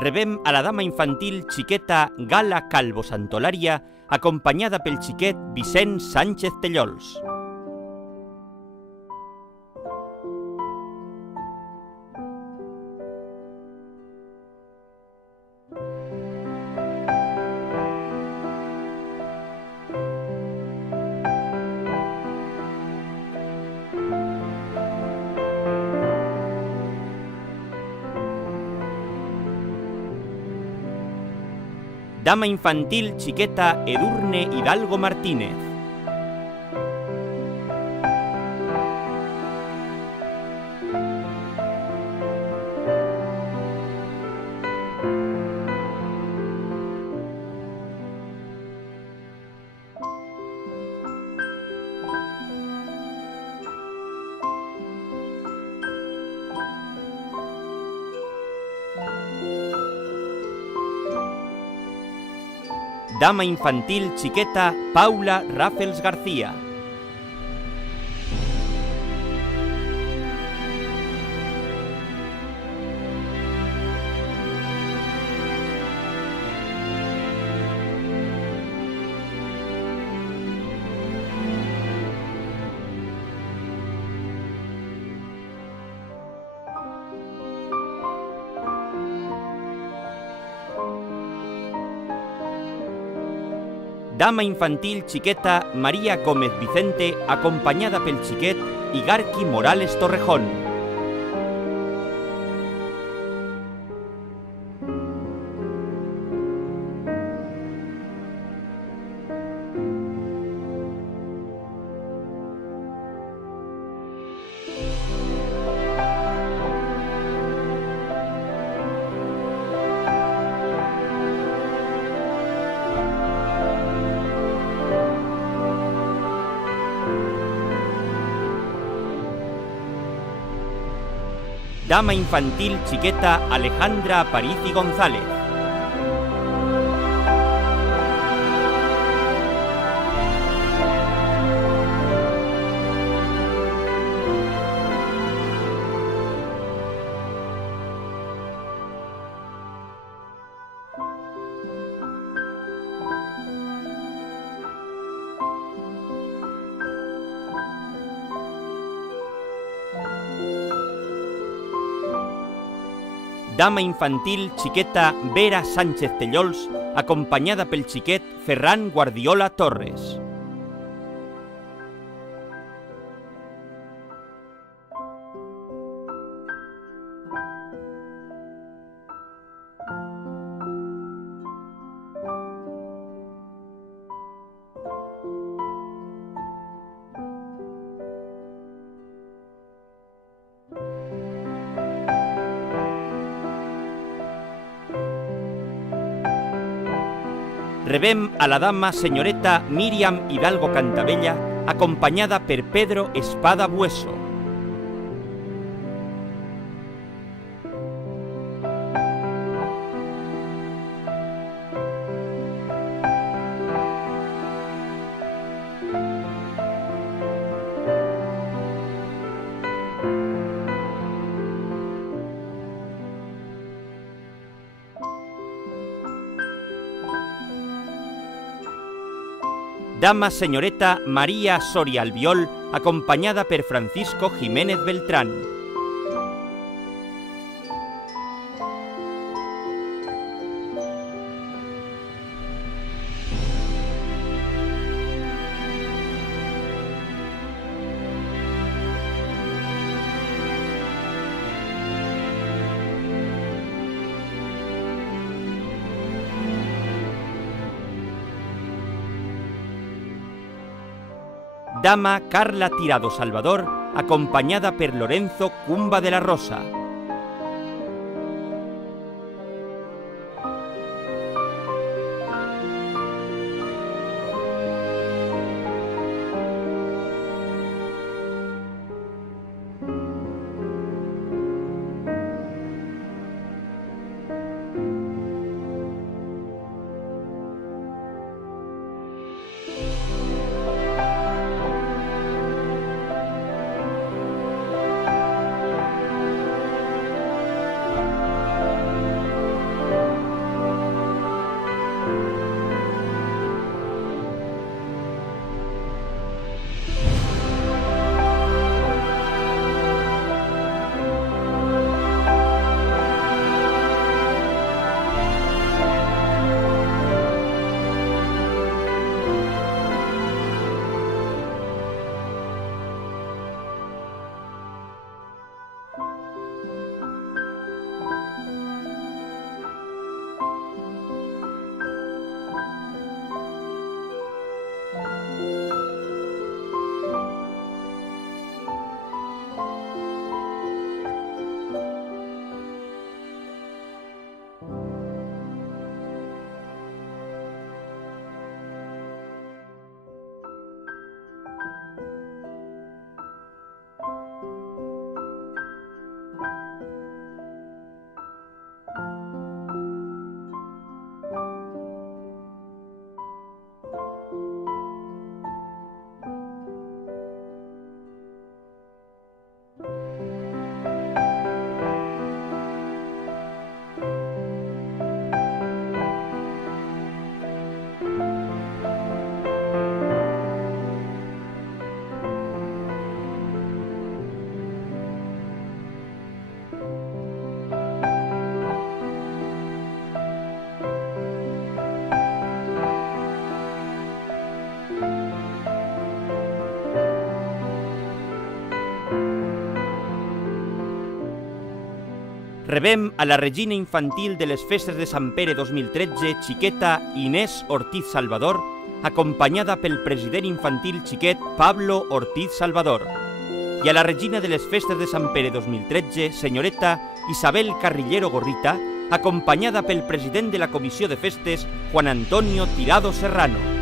Rebem a la dama infantil xiqueta Gala Calvo Santolària, acompanyada pel xiquet Vicent Sánchez Tellols. Dama infantil xiqueta Edurne Hidalgo Martínez. Dama infantil xiqueta Paula Rafels García. Dama infantil xiqueta María Gómez Vicente, acompanyada pel xiquet Igarqui Morales Torrejón. Dama infantil xiqueta Alejandra Aparici González. Dama infantil xiqueta Vera Sánchez Tellols, acompanyada pel xiquet Ferran Guardiola Torres. Rebem a la dama senyoreta Míriam Hidalgo Cantabella, acompanyada per Pedro Espada Bueso. Dama senyoreta María Soria Albiol, acompanyada per Francisco Jiménez Beltrán. Dama Carla Tirado Salvador, acompanyada per Lorenzo Cumba de la Rosa. Rebem a la regina infantil de les festes de Sant Pere 2013, xiqueta Inés Ortiz Salvador, acompanyada pel president infantil xiquet Pablo Ortiz Salvador. I a la regina de les festes de Sant Pere 2013, senyoreta Isabel Carrillero Gorrita, acompanyada pel president de la comissió de festes, Juan Antonio Tirado Serrano.